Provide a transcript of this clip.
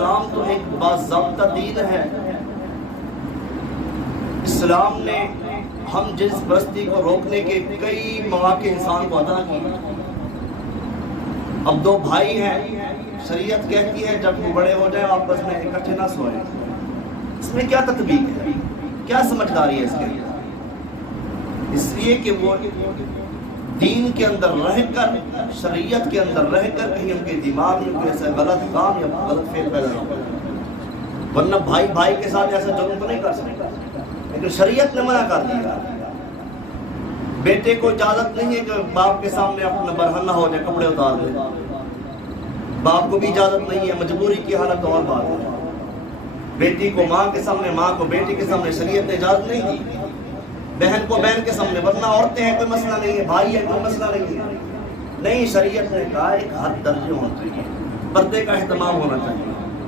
اسلام تو ایک باضابطہ دین ہے۔ اسلام نے ہم جنس پرستی کو روکنے کے کئی مواقع انسان کو عطا کیے۔ اب دو بھائی ہیں، شریعت کہتی ہے جب وہ بڑے ہو جائیں آپس میں اکٹھے نہ سوئیں۔ اس میں کیا تطبیق ہے، کیا سمجھداری ہے اس کے لیے؟ اس لیے کہ وہ دین کے اندر رہ کر، شریعت کے اندر رہ کر کہیں ان کے دماغ میں کوئی ایسا غلط کام یا غلط فعل پیدا نہ ہو، ورنہ بھائی بھائی کے ساتھ ایسا ظلم تو نہیں کر سکتا۔ لیکن شریعت نے منع کر دیا۔ بیٹے کو اجازت نہیں ہے کہ باپ کے سامنے اپنا برہنہ ہو جائے، کپڑے اتار دے۔ باپ کو بھی اجازت نہیں ہے، مجبوری کی حالت اور بات ہے۔ بیٹی کو ماں کے سامنے، ماں کو بیٹی کے سامنے شریعت نے اجازت نہیں دی۔ بہن کو بہن کے سامنے، ورنہ عورتیں ہیں کوئی مسئلہ نہیں ہے، بھائی ہے کوئی مسئلہ نہیں ہے۔ نہیں، شریعت نے کہا ایک حد درجے ہونا چاہیے، پردے کا اہتمام ہونا چاہیے۔